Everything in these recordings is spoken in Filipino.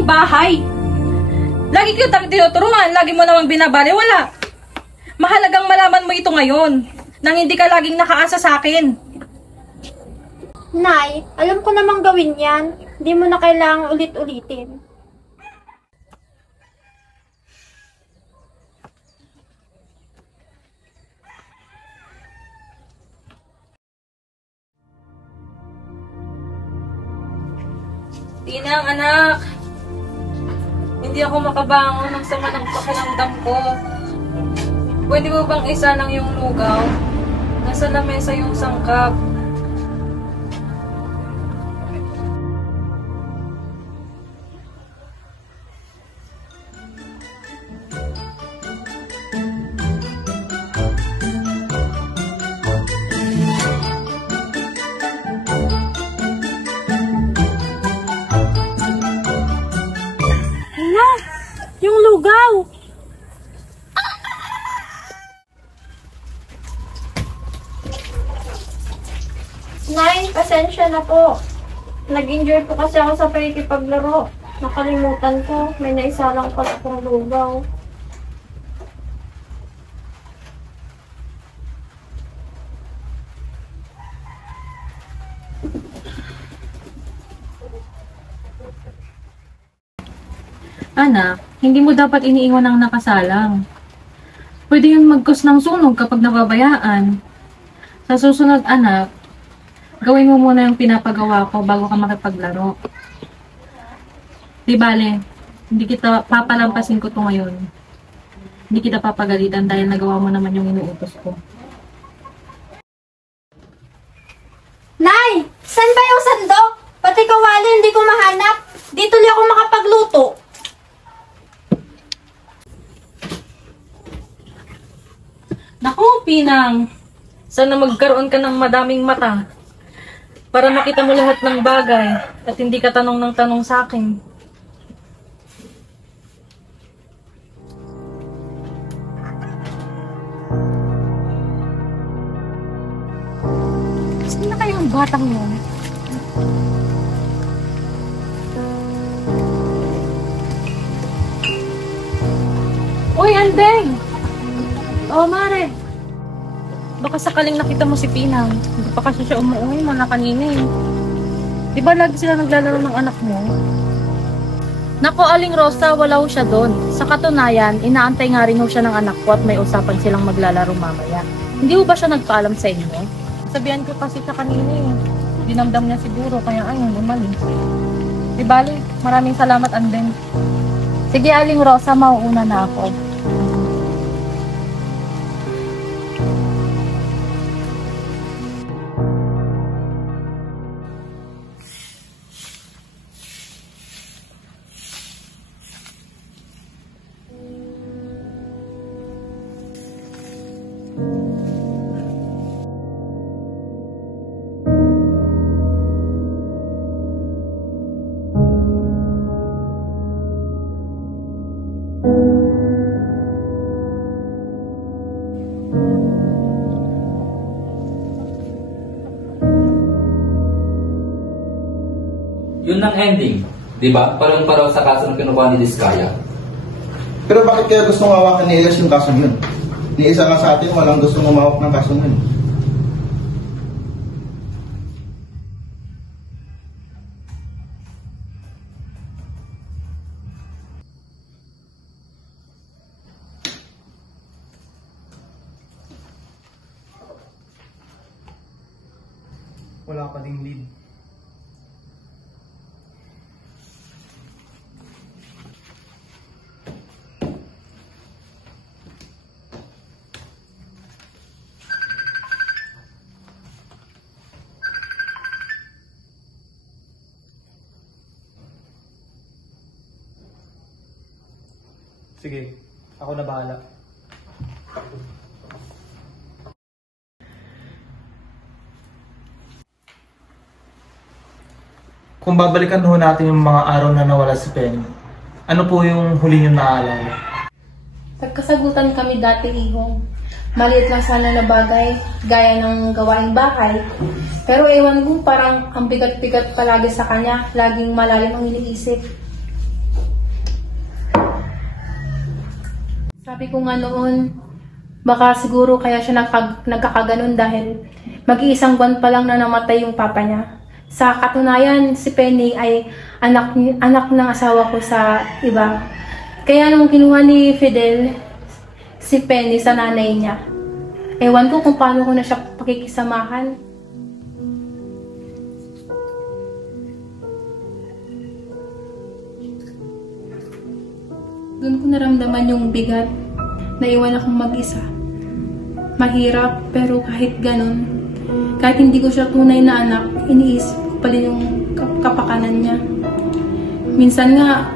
gawaing bahay. Lagi kitang tinuturuan, lagi mo namang binabaliwala. Mahalagang malaman mo ito ngayon, nang hindi ka laging nakaasa sa akin. Nay, alam ko namang gawin yan. Hindi mo na kailangang ulit-ulitin. Tinang, anak. Hindi ako makabangon ng sama ng pakiramdam ko. Pwede mo bang isa ng yung lugaw? Nasa lamesa yung sangkap. Yung lugaw! Nay, pasensya na po. Nag-enjoy po kasi ako sa pakikipaglaro. Nakalimutan ko, may naisa lang pala akong lugaw. Anak, hindi mo dapat iniiwan ang nakasalang. Pwede yung mag-cause ng sunog kapag nababayaan. Sa susunod, anak, gawin mo muna yung pinapagawa ko bago ka makipaglaro. Di bale, hindi kita papalampasin ko to ngayon. Hindi kita papagalitan dahil nagawa mo naman yung inuutos ko. Nay! Saan ba yung sandok? Pati kawali hindi ko mahanap. Di tuloy ako makapagluto. Naku, Pinang! Sana magkaroon ka ng madaming mata para makita mo lahat ng bagay at hindi ka tanong ng tanong sa akin. Saan na kayong batang yun? Uy, Andeng! Oh, Mare. Baka sakaling nakita mo si Pinang. Hindi pa kasi siya umuwi mo na kanina eh. Di ba lagi sila naglalaro ng anak mo? Nako, Aling Rosa, wala ho siya doon. Sa katunayan, inaantay nga rin ho siya ng anak ko at may usapan silang maglalaro mamaya. Hindi ho ba siya nagpaalam sa inyo? Sabihan ko kasi siya kanina eh. Dinamdam niya siguro, kaya ayun, umalis. Di bali, maraming salamat, Andeng. Sige, Aling Rosa, mauuna na ako. Yun ang ending, di ba? Parang-paraw sa kaso ng kinukuha ni Diskaya. Pero bakit kaya gustong hawakan ni Elias yung kaso yun? Ni isa nga sa atin, walang gustong umawak ng kaso yun. Wala pa ding lead. Sige, ako na bahala. Kung babalikan ho natin yung mga araw na nawala si Penny, ano po yung huli niyong naalala? Nagkasagutan kami dati, Ihong. Maliit lang sana na bagay, gaya ng gawaing bahay. Pero ewan ko, parang ang bigat-bigat palagi sa kanya, laging malalim ang iniisip. Sabi ko nga noon, baka siguro kaya siya nagkakaganon dahil mag-iisang buwan pa lang na namatay yung papa niya. Sa katunayan, si Penny ay anak ng asawa ko sa iba. Kaya nung kinuha ni Fidel si Penny sa nanay niya, ewan ko kung paano ko na siya pakikisamahan. Doon ko naramdaman yung bigat. Naiwan akong mag-isa. Mahirap, pero kahit ganun, kahit hindi ko siya tunay na anak, iniisip ko pa rin yung kapakanan niya. Minsan nga,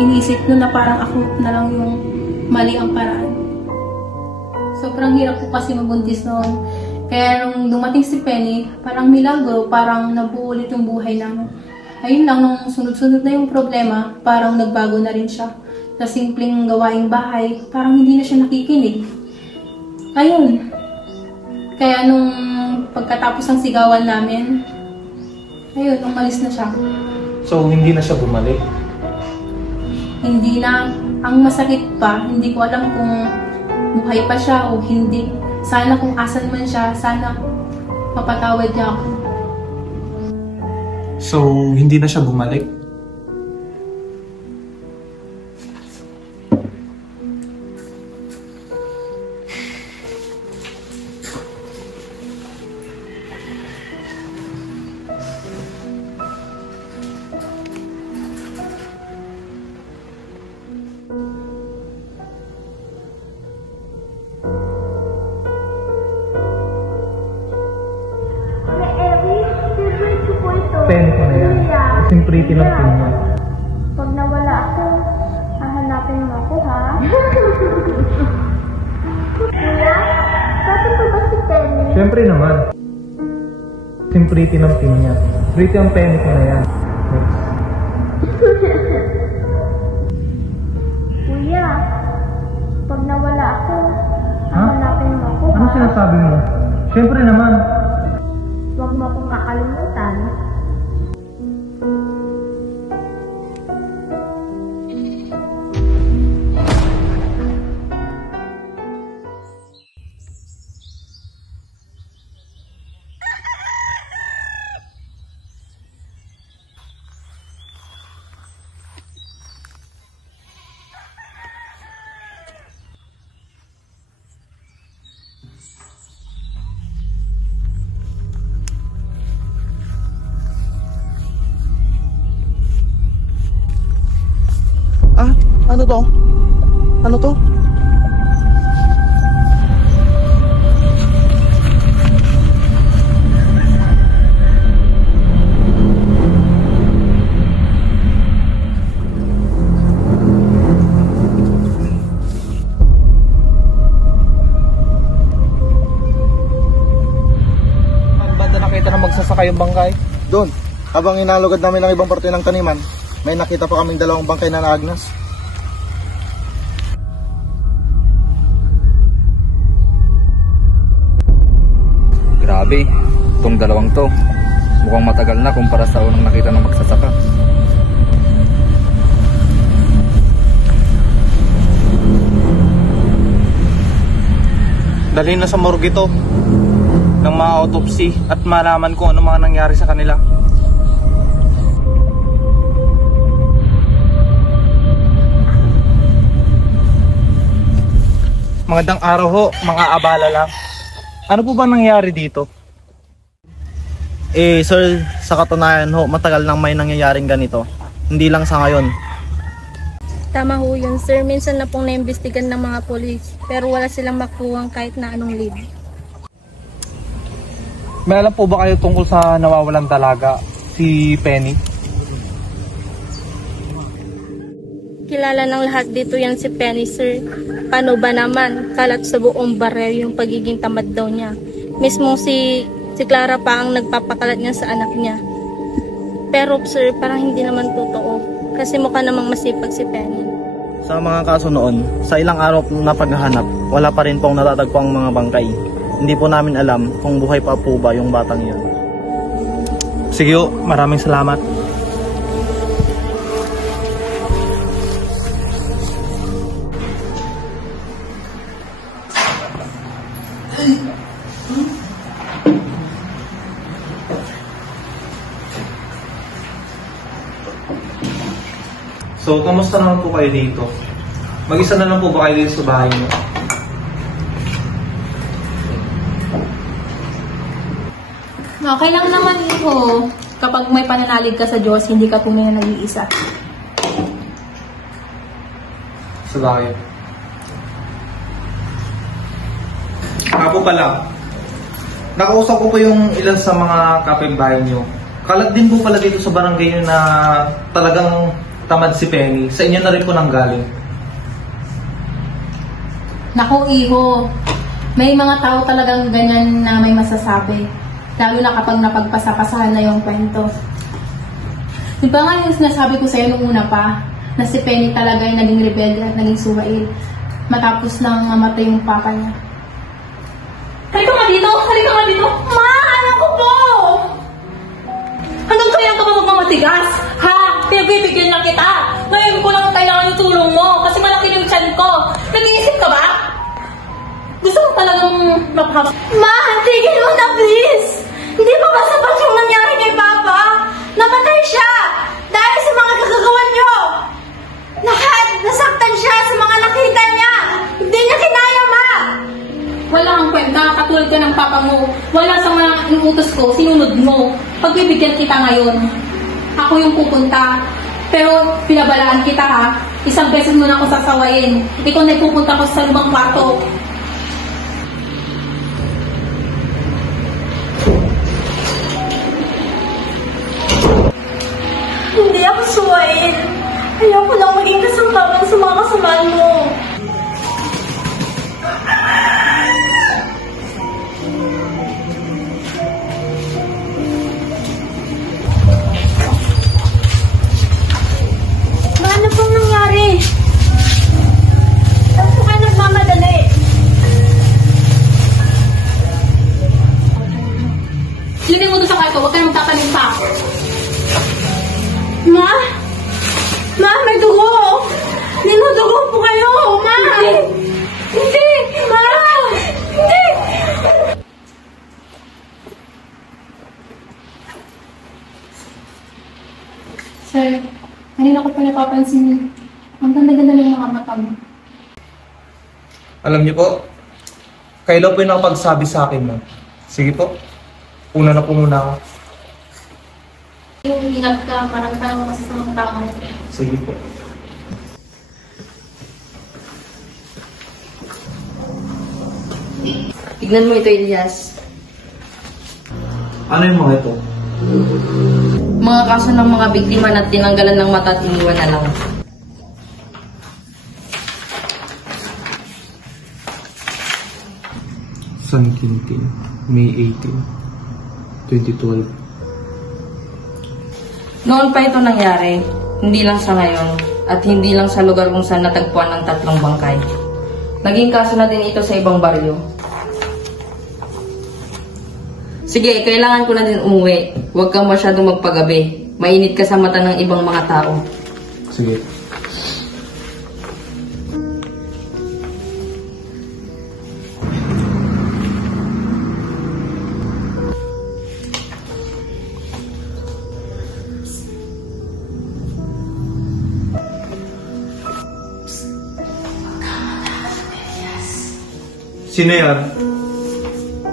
iniisip ko na parang ako na lang yung mali ang paraan. Sobrang hirap ko kasi mabuntis noon. Kaya nung dumating si Penny, parang milagro, parang nabuo ulit yung buhay namin. Ayun lang, nung sunod-sunod na yung problema, parang nagbago na rin siya. Sa simpleng gawaing bahay, parang hindi na siya nakikinig. Ayun. Kaya nung pagkatapos ng sigawan namin, ayun, umalis na siya. So, hindi na siya bumalik? Hindi na. Ang masakit pa, hindi ko alam kung buhay pa siya o hindi. Sana kung asan man siya, sana mapatawad niya ako. So, hindi na siya bumalik? Penny ko na yan. Kasing pretty ng pin niya. Pag nawala ako, hahanapin mo ako, ha? Kuya, sabi ko ba si Penny? Siyempre naman. Kasing pretty ng pin niya. Pretty ang Penny ko na yan. Kuya, pag nawala ako, hahanapin mo ako, ha? Ano sinasabi mo? Siyempre naman. Huwag mo akong kakalimutan. Ah, ano to? Ano to? Banda nakita na magsasaka yung bangkay? Doon, habang inalugad namin ang ibang parte ng taniman, may nakita pa kaming dalawang bangkay na naagnas. Grabe, itong dalawang to. Mukhang matagal na kumpara sa unang nakita ng magsasaka. Dalhin na sa morgue to ng mga autopsy at malaman kung ano mga nangyari sa kanila. Magandang araw ho, mga abala lang. Ano po ba nangyari dito? Sir, sa katunayan ho, matagal nang may nangyayaring ganito. Hindi lang sa ngayon. Tama ho yun, sir. Minsan na pong naimbestigan ng mga polis, pero wala silang makuhang kahit na anong lead. May alam po ba kayo tungkol sa nawawalang dalaga, si Penny? Kilala ng lahat dito yan si Penny, sir. Paano ba naman? Kalat sa buong baryo yung pagiging tamad daw niya. Mismo si Clara pa ang nagpapakalat niya sa anak niya. Pero sir, parang hindi naman totoo. Kasi mukha namang masipag si Penny. Sa mga kaso noon, sa ilang araw na paghahanap, wala pa rin pong natatagpo ang mga bangkay. Hindi po namin alam kung buhay pa po ba yung batang yun. Sige ho, maraming salamat. So, kamusta naman po kayo dito? Mag-isa na lang po ba kayo dito sa bahay niyo? Okay lang naman po. Kapag may pananalig ka sa Diyos, hindi ka tunay na nag-iisa. Sa bahay. Ako pala, nakausap ko po yung ilan sa mga kapitbahay niyo. Kalat din po pala dito sa barangay niyo na talagang tamad si Penny. Sa inyo na rin po nanggaling. Naku, iho. May mga tao talagang ganyan na may masasabi. Lalo na kapag napagpasapasahan na yung kwento. Di ba nga yung sinasabi ko sa'yo nung una pa, na si Penny talaga yung naging rebelde at naging suwail matapos nang mamatay yung papa niya. Halika nga dito! Halika nga dito! Ma! Anak ko po! Hanggang kaya ka ba magmamatigas? Ha? Pinagbibigyan na kita! Ngayon ko lang kailangan yung tulong mo kasi malaki yung tiyan ko. Nag-iisip ka ba? Gusto mo talagang maghap... Ma! Tigil mo na please! Hindi pa ba sapat yung nangyari kay Papa? Namatay siya! Dahil sa mga kagagawa niyo! Lahat! Nasaktan siya sa mga nakita niya! Hindi niya kinaya, Ma! Wala kang kwenta, katulad ka ng papa mo. Wala sa mga inuutos ko, sinunod mo. Pagbibigyan kita ngayon. Ako yung pupunta. Pero pinabalaan kita ha. Isang beses mo na ako sasawayin. Ikaw na pupunta ko sa lumang kwarto. Hindi ako suwain. Ayoko lang maging kasambagan sa mga kasamaan mo. Ano pong nangyari? Saan po kayo nagmamadali? Silipin mo doon sa kwarto, huwag kayo magtatanim pa. Ma? Ma, may dugo! Ninudugo po kayo! Ma! Hindi! Ma! Hindi! Sir, kanina ko pa napapansin. Ang ganda-ganda ng mga mata mo. Alam niyo po, kayo lang po yung nakapagsabi sa akin na. Sige po, una na po muna ako. Yung ingat ka, parang ka naman kasi sa mga tao. Sige po. Tignan mo ito, Elias. Ano yung mga ito? Mga kaso ng mga biktima na tinanggalan ng mata at iniwan na lang. San Quintin, May 18, 2012. Noon pa ito nangyari, hindi lang sa ngayon, at hindi lang sa lugar kung saan natagpuan ng 3 bangkay. Naging kaso na din ito sa ibang baryo. Sige, kailangan ko na din umuwi. Huwag kang masyadong magpagabi. Mainit ka sa mata ng ibang mga tao. Sige. Sino yan?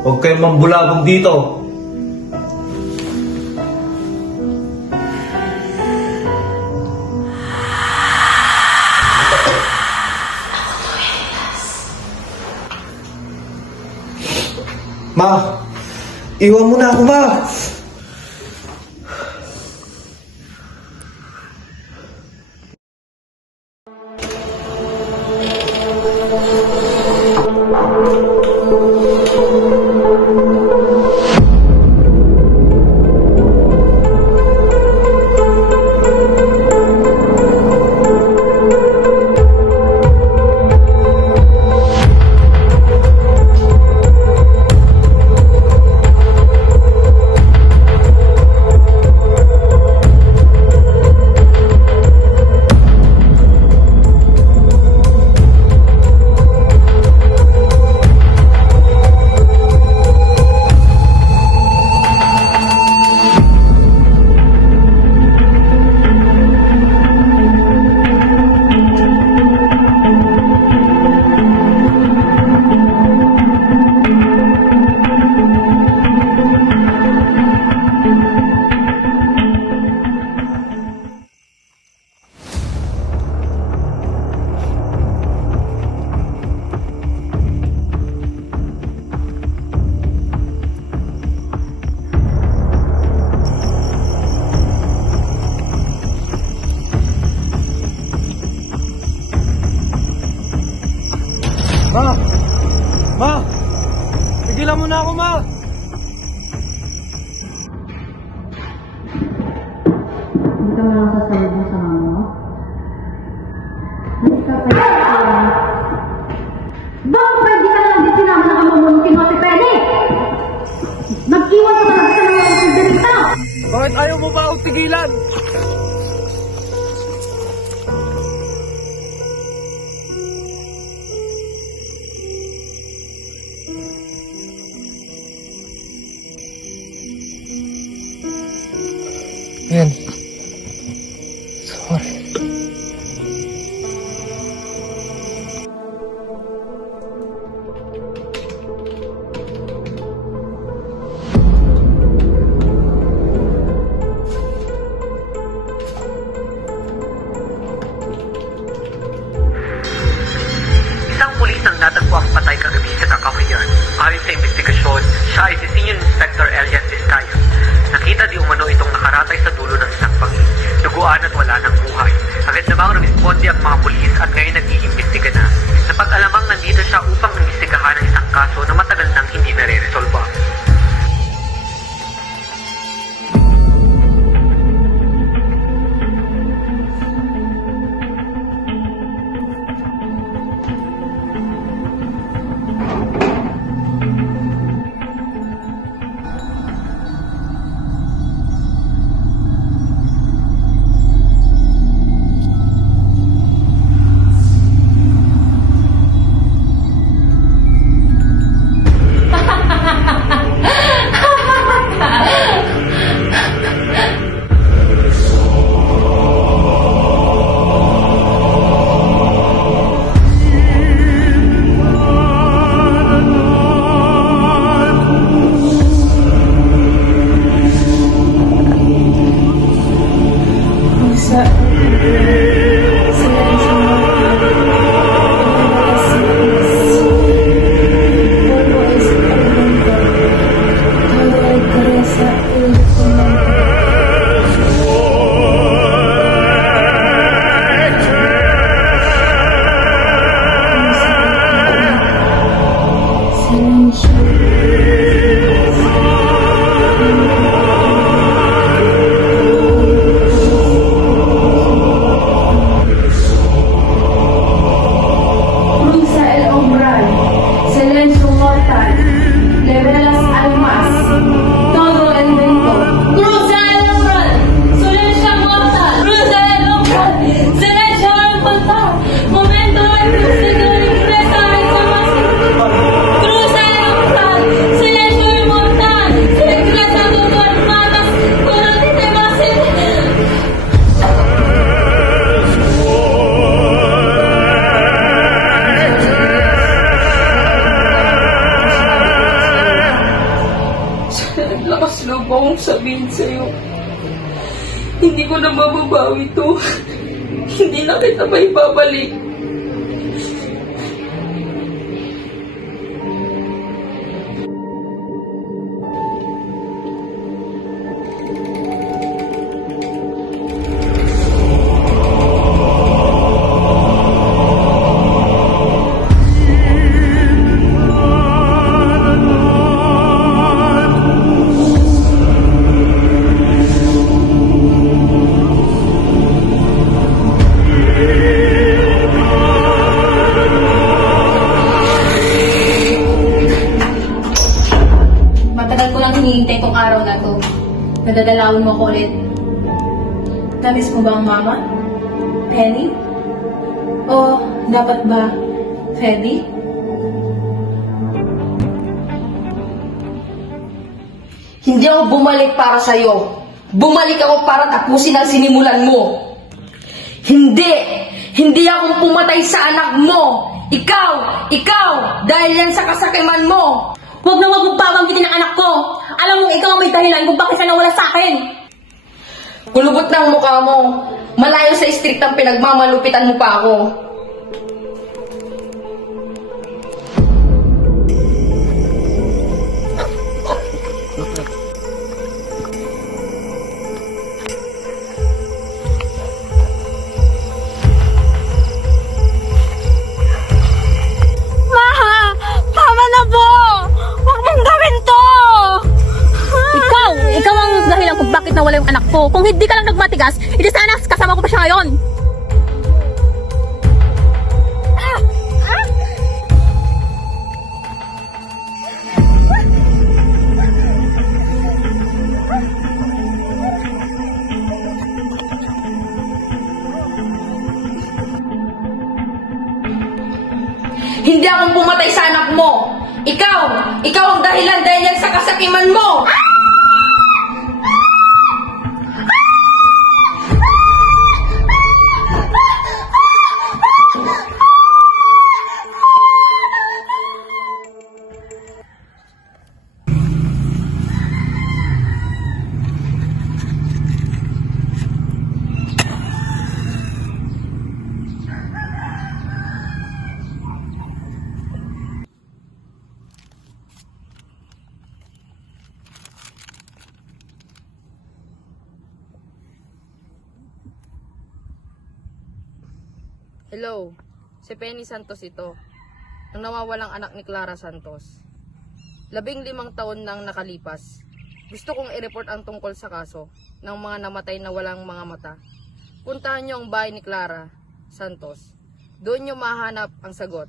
Huwag kayong mambulabog dito. Ma! Iwan mo na ako, Ma! Ma! Ma! Tigilan mo na ako, Ma! Hindi ka lang sasalubong sa mama mo? Hindi ka kaya bakit ba hindi ka lang din sinama na kamamunutin mo si Penny? Nag-iwan ka talaga sa mga konsiderita! Bakit ayaw mo ba akong tigilan? Yan. Sorry. Isang pulis ang natagpuang patay kagabi sa Kakahuyan. Ayon sa investigasyon, siya ay si Senior Inspector Elias Vizcaya. Nakita di umano itong nakaratay sa dulo ng isang bangin, duguan at wala ng buhay. Agad namang rumisponde ang mga pulis at ngayon nag-iimbestiga na. Sa pag-alamang nandito siya upang imbestigahan ang isang kaso na matagal nang hindi nare-resolba. Lakas loob akong sabihin sa'yo. Hindi ko na mababawi to. Hindi na kita maibabalik. hinihintay kong araw na to. Nadadalawin mo ko ulit. Namiss mo ba ang mama? Penny? O dapat ba Freddy? Hindi ako bumalik para sa'yo. Bumalik ako para tapusin ang sinimulan mo. Hindi! Hindi ako pumatay sa anak mo! Ikaw! Dahil yan sa kasakiman mo! Huwag na huwag magbabanggitin ang anak ko! Alam mo, ikaw ang may dahilan kung bakit siya nawala sa akin! Kulubot ng mukha mo. Malayo sa istriktang pinagmamalupitan mo pa ako. Ma! nawala yung anak ko. Kung hindi ka lang nagmatigas, hindi sana kasama ko pa siya ngayon. Hindi akong pumatay sa anak mo. Ikaw ang dahilan dahil yan sa kasakiman mo. Hello, si Penny Santos ito, ang nawawalang anak ni Clara Santos. 15 taon nang nakalipas. Gusto kong i-report ang tungkol sa kaso ng mga namatay na walang mga mata. Puntahan niyo ang bahay ni Clara Santos. Doon niyo mahanap ang sagot.